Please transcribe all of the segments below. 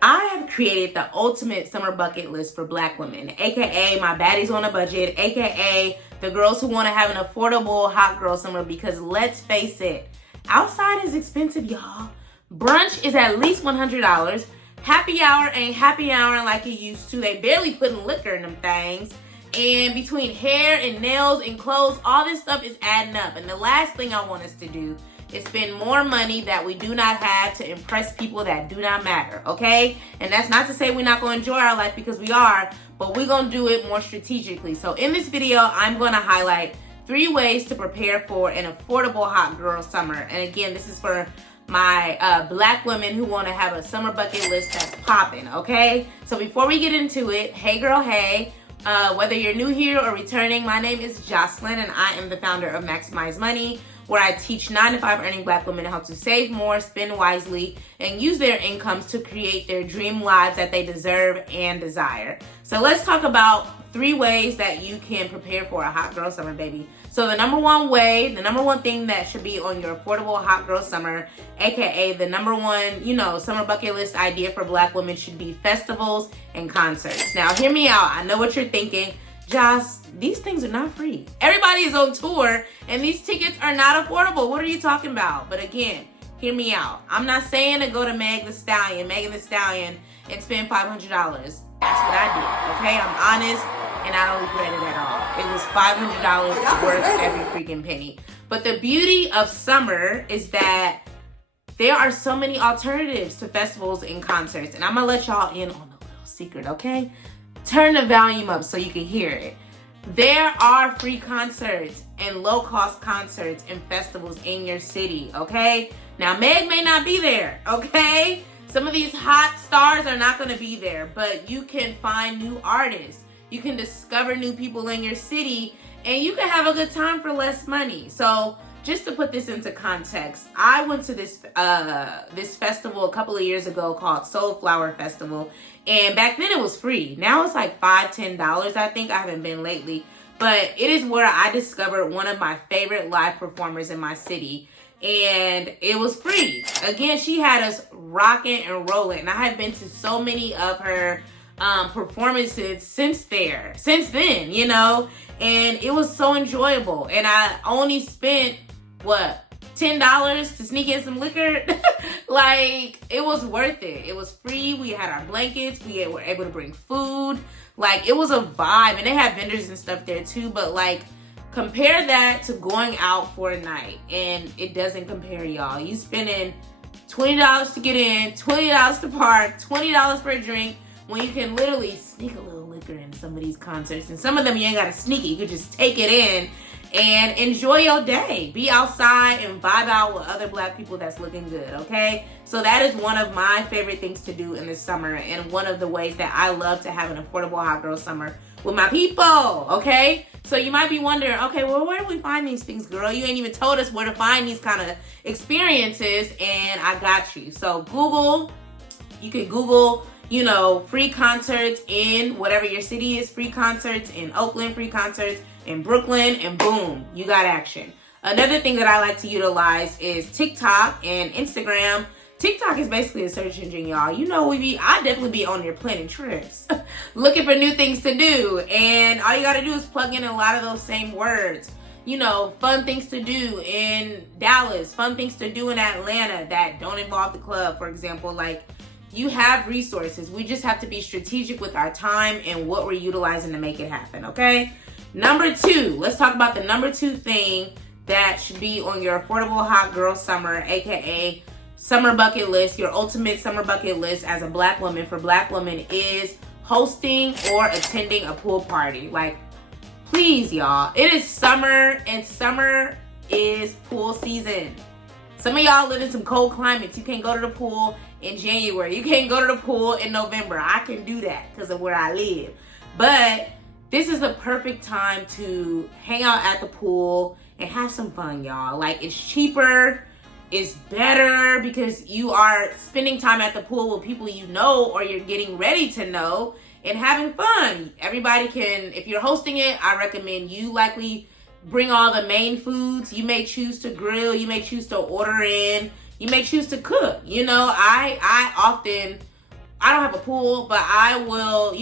I have created the ultimate summer bucket list for Black women, aka my baddies on a budget, aka the girls who want to have an affordable hot girl summer, because let's face it, outside is expensive, y'all. Brunch is at least $100. Happy hour ain't happy hour like it used to. They barely putting liquor in them things. And between hair and nails and clothes, all this stuff is adding up. And the last thing I want us to do is spend more money that we do not have to impress people that do not matter, okay? And that's not to say we're not going to enjoy our life, because we are, but we're going to do it more strategically. So in this video, I'm going to highlight 3 ways to prepare for an affordable hot girl summer. And again, this is for my Black women who want to have a summer bucket list that's popping, okay? So before we get into it, hey girl, hey. Whether you're new here or returning, my name is Jocelyn, and I am the founder of Maximize Money, where I teach 9-to-5 earning Black women how to save more, spend wisely, and use their incomes to create their dream lives that they deserve and desire. So let's talk about 3 ways that you can prepare for a hot girl summer, baby. So the number one thing that should be on your affordable hot girl summer, aka the number one, summer bucket list idea for Black women, should be festivals and concerts. Now, hear me out. I know what you're thinking. Joss, these things are not free. Everybody is on tour, and these tickets are not affordable. What are you talking about? But again, hear me out. I'm not saying to go to Megan Thee Stallion, and spend $500. That's what I did, okay? I'm honest, and I don't regret it at all. It was $500 worth every freaking penny. But the beauty of summer is that there are so many alternatives to festivals and concerts, and I'm gonna let y'all in on a little secret, okay? Turn the volume up so you can hear it. There are free concerts and low-cost concerts and festivals in your city, okay? Now, Meg may not be there, okay? Some of these hot stars are not going to be there, but you can find new artists. You can discover new people in your city, and you can have a good time for less money. So, just to put this into context, I went to this festival a couple of years ago called Soulflower Festival, and back then it was free. Now it's like $5-10, I think. I haven't been lately, but it is where I discovered one of my favorite live performers in my city, and it was free. Again, she had us rocking and rolling, and I have been to so many of her performances since then, and it was so enjoyable. And I only spent $10 to sneak in some liquor. Like, it was worth it. It was free. We had our blankets. We were able to bring food. Like, it was a vibe, and they had vendors and stuff there too. But like, compare that to going out for a night, and it doesn't compare, y'all. You spending $20 to get in, $20 to park, $20 for a drink, when you can literally sneak a little liquor in some of these concerts. And some of them you ain't gotta sneak it. You could just take it in and enjoy your day. Be outside and vibe out with other Black people that's looking good, okay? So that is one of my favorite things to do in the summer, and one of the ways that I love to have an affordable hot girl summer with my people, okay? So you might be wondering, okay, well, where do we find these things, girl? You ain't even told us where to find these kind of experiences, and I got you. So you can Google, free concerts in whatever your city is, free concerts in Oakland, free concerts in Brooklyn, and boom, you got action. Another thing that I like to utilize is TikTok and Instagram. TikTok is basically a search engine, y'all. I definitely be on there planning trips, looking for new things to do, and all you gotta do is plug in a lot of those same words. Fun things to do in Dallas, fun things to do in Atlanta that don't involve the club, for example. Like, you have resources. We just have to be strategic with our time and what we're utilizing to make it happen, okay? Number 2, let's talk about the number 2 thing that should be on your affordable hot girl summer, aka summer bucket list, your ultimate summer bucket list as a Black woman for Black women, is hosting or attending a pool party. Like, please, y'all. It is summer, and summer is pool season. Some of y'all live in some cold climates. You can't go to the pool in January. You can't go to the pool in November. I can do that because of where I live. But this is the perfect time to hang out at the pool and have some fun, y'all. Like, it's cheaper, it's better, because you are spending time at the pool with people you know or you're getting ready to know, and having fun. Everybody can, if you're hosting it, I recommend you likely bring all the main foods. You may choose to grill, you may choose to order in, you may choose to cook. I often I don't have a pool, but I will,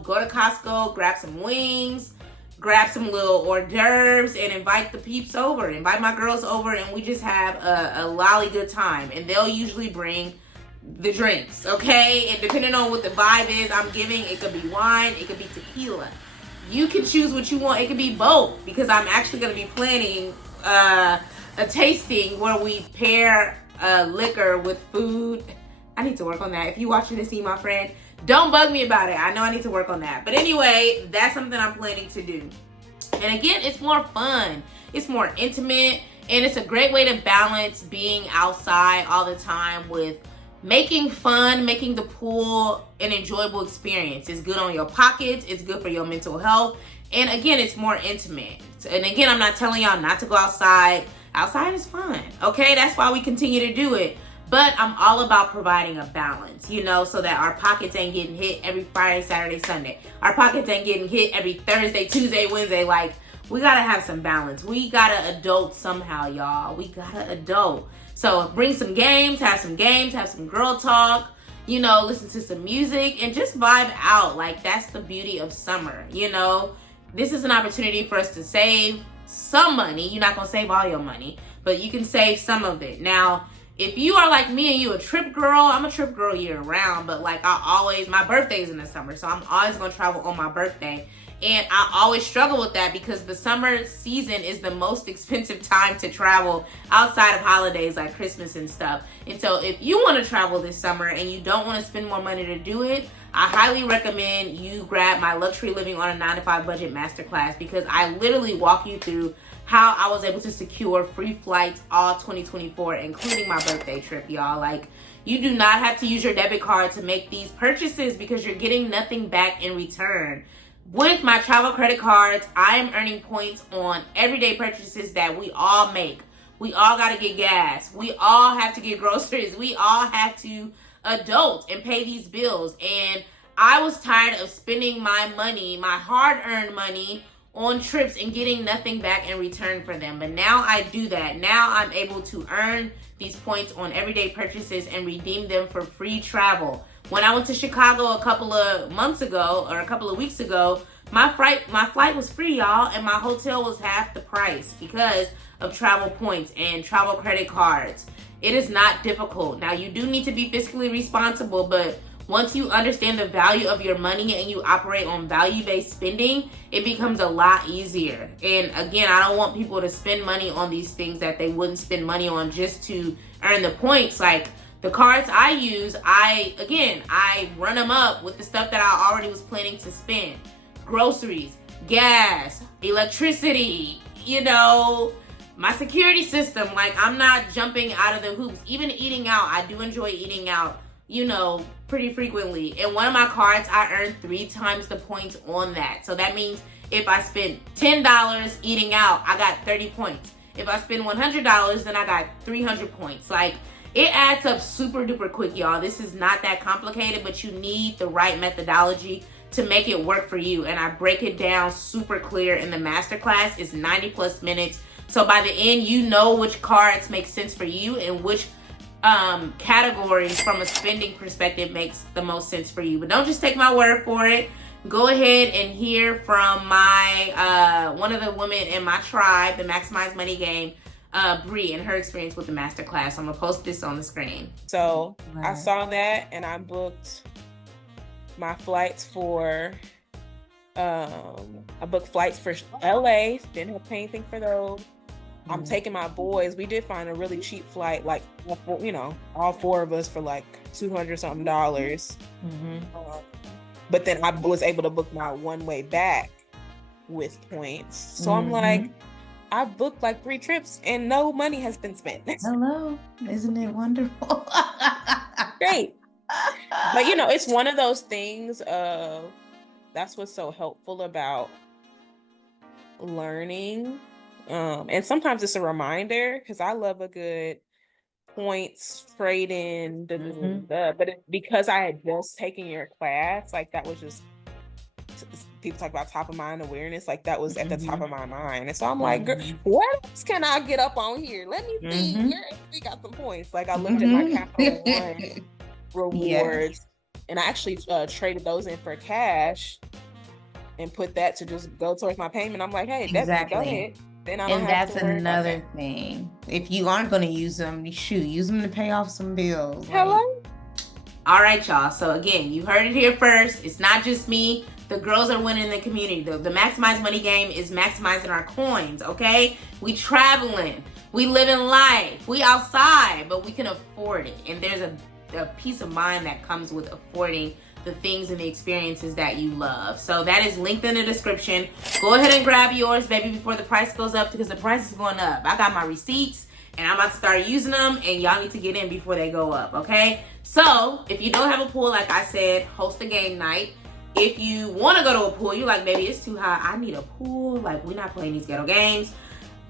go to Costco, grab some wings, grab some little hors d'oeuvres, and invite the peeps over, invite my girls over, and we just have a lolly good time. And they'll usually bring the drinks, okay? And depending on what the vibe is I'm giving, it could be wine, it could be tequila. You can choose what you want. It could be both, because I'm actually going to be planning a tasting where we pair liquor with food. I need to work on that. If you're watching this, my friend, don't bug me about it. I know I need to work on that. But anyway, that's something I'm planning to do. And again, it's more fun. It's more intimate. And it's a great way to balance being outside all the time with making fun, making the pool an enjoyable experience. It's good on your pockets. It's good for your mental health. And again, it's more intimate. And again, I'm not telling y'all not to go outside. Outside is fun, okay? That's why we continue to do it. But I'm all about providing a balance, so that our pockets ain't getting hit every Friday, Saturday, Sunday. Our pockets ain't getting hit every Thursday, Tuesday, Wednesday. Like, we gotta have some balance. We gotta adult somehow, y'all. We gotta adult. So bring some games, have some girl talk, listen to some music, and just vibe out. Like, that's the beauty of summer, This is an opportunity for us to save some money. You're not gonna save all your money, but you can save some of it. Now, if you are like me and you a trip girl, I'm a trip girl year round, but like my birthday's in the summer, so I'm always gonna travel on my birthday. And I always struggle with that because the summer season is the most expensive time to travel outside of holidays like Christmas and stuff. And so if you want to travel this summer and you don't want to spend more money to do it, I highly recommend you grab my Luxury Living on a 9-to-5 Budget Masterclass, because I literally walk you through how I was able to secure free flights all 2024, including my birthday trip, y'all. Like, you do not have to use your debit card to make these purchases because you're getting nothing back in return. With my travel credit cards, I am earning points on everyday purchases that we all make. We all got to get gas. We all have to get groceries. We all have to adult and pay these bills. And I was tired of spending my money, my hard-earned money, on trips and getting nothing back in return for them. But now I do that. Now I'm able to earn these points on everyday purchases and redeem them for free travel. When I went to Chicago a couple of months ago or a couple of weeks ago, my flight was free, y'all, and my hotel was half the price because of travel points and travel credit cards. It is not difficult. Now, you do need to be fiscally responsible, but once you understand the value of your money and you operate on value-based spending, it becomes a lot easier. And again, I don't want people to spend money on these things that they wouldn't spend money on just to earn the points. Like, the cards I use, I run them up with the stuff that I already was planning to spend. Groceries, gas, electricity, my security system. Like, I'm not jumping out of the hoops. Even eating out, I do enjoy eating out, pretty frequently. And one of my cards, I earned 3 times the points on that. So that means if I spend $10 eating out, I got 30 points. If I spend $100, then I got 300 points. Like, it adds up super duper quick, y'all. This is not that complicated, but you need the right methodology to make it work for you. And I break it down super clear in the masterclass. It's 90 plus minutes. So by the end, you know which cards make sense for you and which categories from a spending perspective makes the most sense for you. But don't just take my word for it. Go ahead and hear from my one of the women in my tribe, the Maximize Money Game, Bree, and her experience with the masterclass. I'm gonna post this on the screen. So I saw that and I booked my flights for I booked flights for LA. Didn't have to pay anything for those. I'm taking my boys. We did find a really cheap flight, like, all 4 of us for like $200 something. But then I was able to book my one-way back with points. So I'm like, I've booked like 3 trips and no money has been spent. Hello, isn't it wonderful? Great. But it's one of those things of, that's what's so helpful about learning. And sometimes it's a reminder, because I love a good points trade-in, but because I had just taken your class, like, that was just, people talk about top of mind awareness, like, that was at the top of my mind. And so I'm like, what else can I get up on here? Let me see. We got some points. Like, I looked at my Capital One rewards. And I actually traded those in for cash and put that to just go towards my payment. I'm like, hey, go ahead. Then I don't And have that's to worry about another that. thing. If you aren't going to use them, use them to pay off some bills. Hello? All right, y'all. So again, you heard it here first. It's not just me. The girls are winning the community. The Maximize Money game is maximizing our coins, okay? We traveling. We living life. We outside, but we can afford it. And there's a peace of mind that comes with affording the things and the experiences that you love. So that is linked in the description. Go ahead and grab yours, baby, before the price goes up, because the price is going up. I got my receipts and I'm about to start using them, and y'all need to get in before they go up, okay? So if you don't have a pool, like I said, host a game night. If you want to go to a pool, you're like, baby, it's too high, I need a pool, like we're not playing these ghetto games,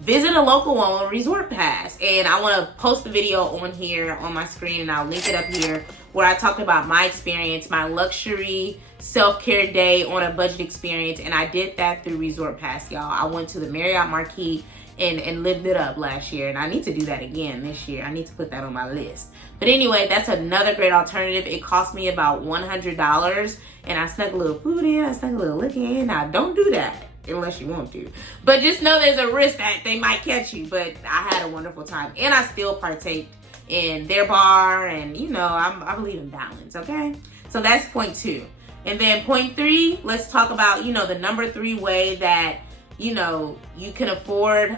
visit a local one on ResortPass. And I want to post the video on here on my screen, and I'll link it up here, where I talked about my experience, my luxury self-care day on a budget experience. And I did that through ResortPass, y'all. I went to the Marriott Marquis and lived it up last year, and I need to do that again this year. I need to put that on my list. But anyway, that's another great alternative. It cost me about $100, and I snuck a little food in, I snuck a little liquor in. Now, don't do that unless you want to, but just know there's a risk that they might catch you. But I had a wonderful time, and I still partake in their bar, and you know, I believe in balance. Okay, so that's point 2. And then point 3, let's talk about, you know, the number 3 way that, you know, you can afford,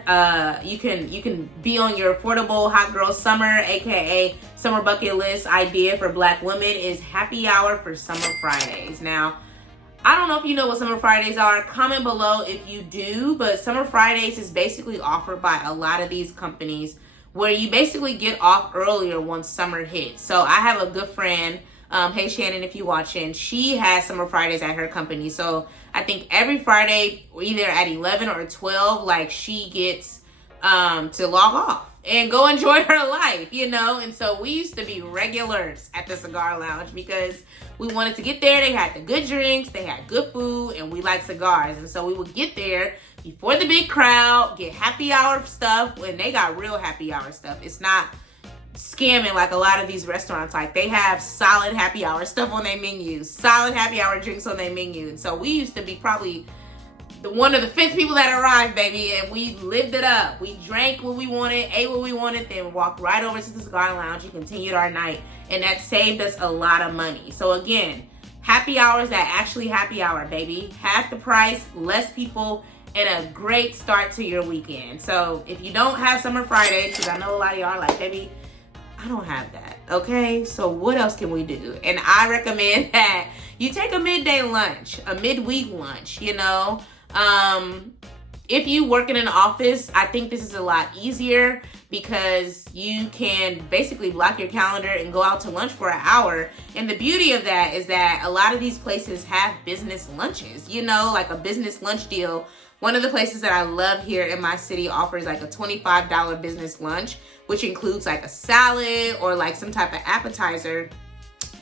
you can be on your affordable hot girl summer, aka summer bucket list idea for Black women, is happy hour for Summer Fridays. Now, I don't know if you know what Summer Fridays are. Comment below if you do, but Summer Fridays is basically offered by a lot of these companies, where you basically get off earlier once summer hits. So I have a good friend, hey Shannon, if you're watching, she has Summer Fridays at her company. So I think every Friday, either at 11 or 12, like, she gets to log off and go enjoy her life, you know? And so we used to be regulars at the cigar lounge because we wanted to get there. They had the good drinks, they had good food, and we like cigars. And so we would get there before the big crowd, get happy hour stuff, and they got real happy hour stuff. It's not scamming like a lot of these restaurants. Like, they have solid happy hour stuff on their menu, solid happy hour drinks on their menu. And so we used to be probably one of the 5th people that arrived, baby, and we lived it up. We drank what we wanted, ate what we wanted, then walked right over to the cigar lounge and continued our night. And that saved us a lot of money. So again, happy hours that actually happy hour, baby. Half the price, less people, and a great start to your weekend. So if you don't have Summer Fridays, because I know a lot of y'all are like, baby, I don't have that, okay? So what else can we do? And I recommend that you take a midday lunch, a midweek lunch, you know? If you work in an office, I think this is a lot easier, because you can basically block your calendar and go out to lunch for an hour. And the beauty of that is that a lot of these places have business lunches, you know, like a business lunch deal. One of the places that I love here in my city offers like a $25 business lunch, which includes like a salad or like some type of appetizer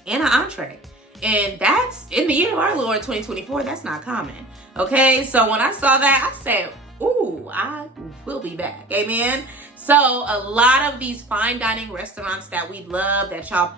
and an entree. And that's, in the year of our Lord 2024, that's not common. Okay, so when I saw that, I said, ooh, I will be back. Amen. So a lot of these fine dining restaurants that we love, that y'all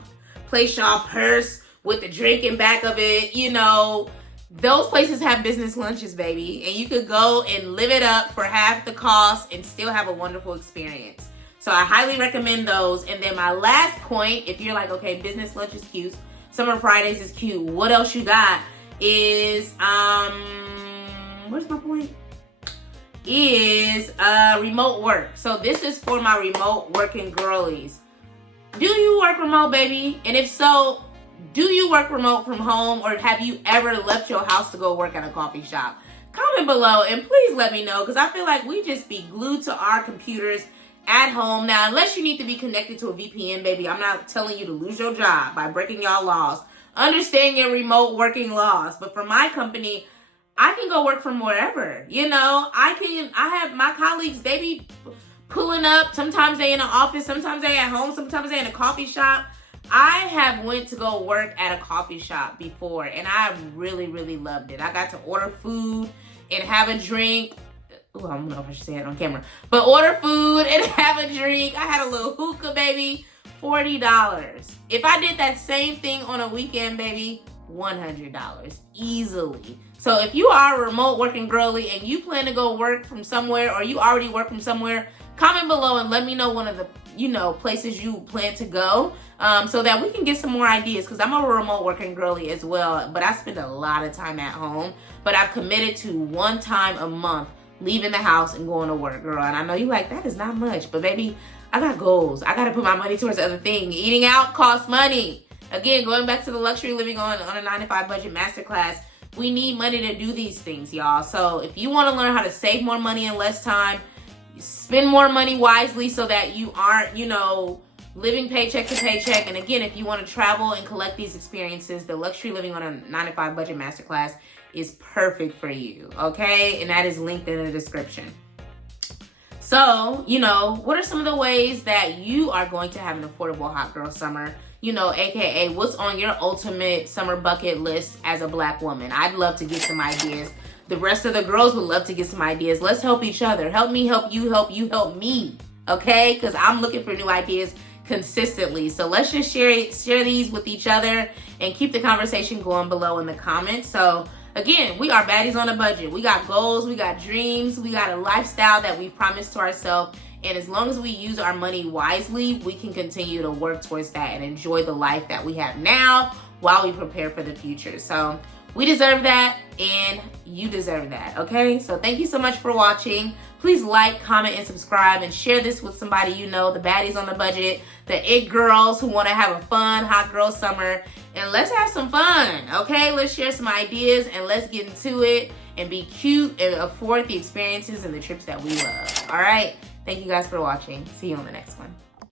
place y'all purse with the drink in back of it, you know, those places have business lunches, baby. And you could go and live it up for half the cost and still have a wonderful experience. So I highly recommend those. And then my last point, if you're like, okay, business lunch is cute, Summer Fridays is cute, what else you got is, where's my point? Is remote work. So this is for my remote working girlies. Do you work remote, baby? And if so, do you work remote from home, or have you ever left your house to go work at a coffee shop? Comment below and please let me know, because I feel like we just be glued to our computers at home. Now, unless you need to be connected to a VPN, baby, I'm not telling you to lose your job by breaking y'all laws. Understand your remote working laws. But for my company, I can go work from wherever. You know, I have my colleagues, they be pulling up. Sometimes they in the office, sometimes they at home, sometimes they in a coffee shop. I have went to go work at a coffee shop before, and I really, really loved it. I got to order food and have a drink. Ooh, I don't know if I should say it on camera. But order food and have a drink. I had a little hookah, baby, $40. If I did that same thing on a weekend, baby, $100 easily. So if you are a remote working girly and you plan to go work from somewhere, or you already work from somewhere, comment below and let me know one of the places you plan to go, so that we can get some more ideas, because I'm a remote working girly as well, but I spend a lot of time at home. But I've committed to one time a month leaving the house and going to work, girl. And I know you like, that is not much, but baby, I got goals. I got to put my money towards other things. Eating out costs money. Again, going back to the luxury living on a 9 to 5 budget masterclass, we need money to do these things, y'all. So if you want to learn how to save more money in less time, spend more money wisely so that you aren't, living paycheck to paycheck. And again, if you want to travel and collect these experiences, the luxury living on a 9 to 5 budget masterclass is perfect for you, okay? And that is linked in the description. So, what are some of the ways that you are going to have an affordable hot girl summer? AKA what's on your ultimate summer bucket list as a Black woman? I'd love to get some ideas. The rest of the girls would love to get some ideas. Let's help each other. Help me, help you, help you, help me, okay? Because I'm looking for new ideas consistently. So let's just share these with each other and keep the conversation going below in the comments. So again, we are baddies on a budget. We got goals, we got dreams, we got a lifestyle that we promised to ourselves. And as long as we use our money wisely, we can continue to work towards that and enjoy the life that we have now while we prepare for the future. So we deserve that, and you deserve that, okay? So thank you so much for watching. Please like, comment, and subscribe, and share this with somebody you know, the baddies on the budget, the it girls who want to have a fun hot girl summer. And let's have some fun, okay? Let's share some ideas, and let's get into it and be cute and afford the experiences and the trips that we love, all right? Thank you guys for watching. See you on the next one.